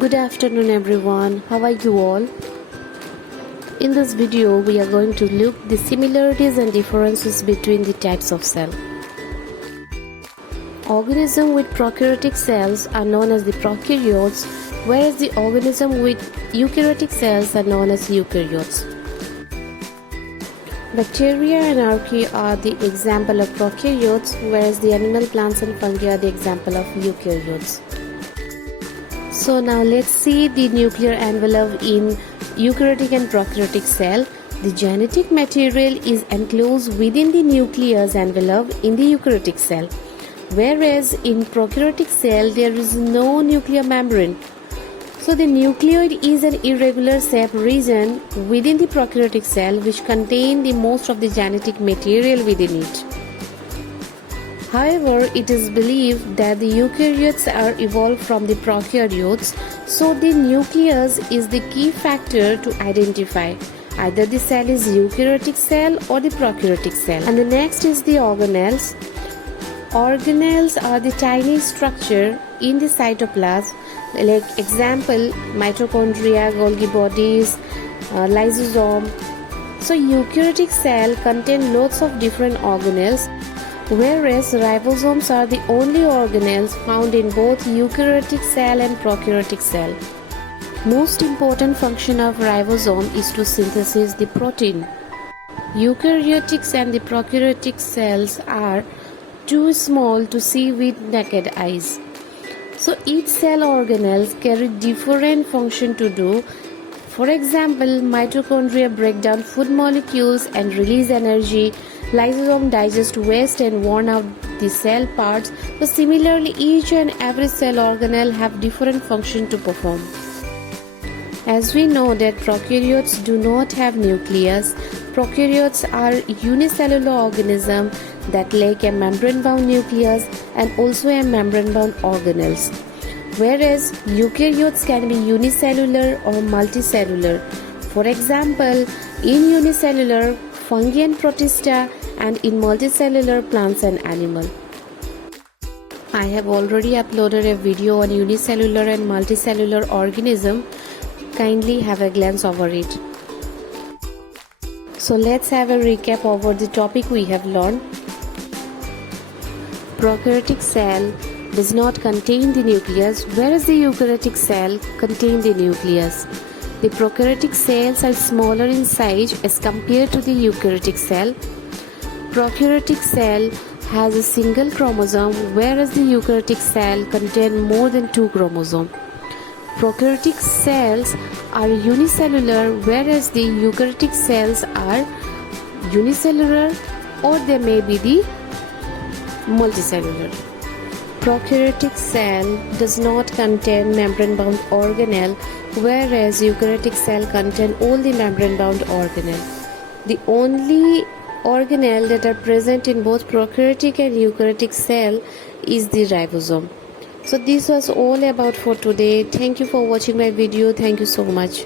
Good afternoon everyone, how are you all? In this video we are going to look the similarities and differences between the types of cell. Organisms with prokaryotic cells are known as the prokaryotes, whereas the organisms with eukaryotic cells are known as eukaryotes. Bacteria and archaea are the example of prokaryotes, whereas the animal, plants and fungi are the example of eukaryotes. So now let's see the nuclear envelope in eukaryotic and prokaryotic cell. The genetic material is enclosed within the nucleus envelope in the eukaryotic cell, whereas in prokaryotic cell there is no nuclear membrane. So the nucleoid is an irregular shaped region within the prokaryotic cell which contain the most of the genetic material within it. However, it is believed that the eukaryotes are evolved from the prokaryotes, so the nucleus is the key factor to identify either the cell is eukaryotic cell or the prokaryotic cell. And the next is the organelles. Organelles are the tiny structure in the cytoplasm, like example mitochondria, Golgi bodies, lysosome. So eukaryotic cell contain lots of different organelles, whereas ribosomes are the only organelles found in both eukaryotic cell and prokaryotic cell. Most important function of ribosome is to synthesize the protein. Eukaryotic and the prokaryotic cells are too small to see with naked eyes. So each cell organelles carry different function to do. For example, mitochondria break down food molecules and release energy. Lysosome digest waste and worn out the cell parts. So similarly, each and every cell organelle have different function to perform. As we know that prokaryotes do not have nucleus, prokaryotes are unicellular organisms that lack a membrane-bound nucleus and also a membrane-bound organelles, whereas eukaryotes can be unicellular or multicellular. For example, in unicellular, fungi and protista, and in multicellular, plants and animal. I have already uploaded a video on unicellular and multicellular organism. Kindly have a glance over it. So let's have a recap over the topic we have learned. Prokaryotic cell does not contain the nucleus, whereas the eukaryotic cell contains the nucleus. The prokaryotic cells are smaller in size as compared to the eukaryotic cell. Prokaryotic cell has a single chromosome, whereas the eukaryotic cell contains more than 2 chromosomes. Prokaryotic cells are unicellular, whereas the eukaryotic cells are unicellular or they may be the multicellular. Prokaryotic cell does not contain membrane-bound organelle, whereas eukaryotic cell contain all the membrane-bound organelle. The only organelle that are present in both prokaryotic and eukaryotic cell is the ribosome. So this was all about for today. Thank you for watching my video. Thank you so much.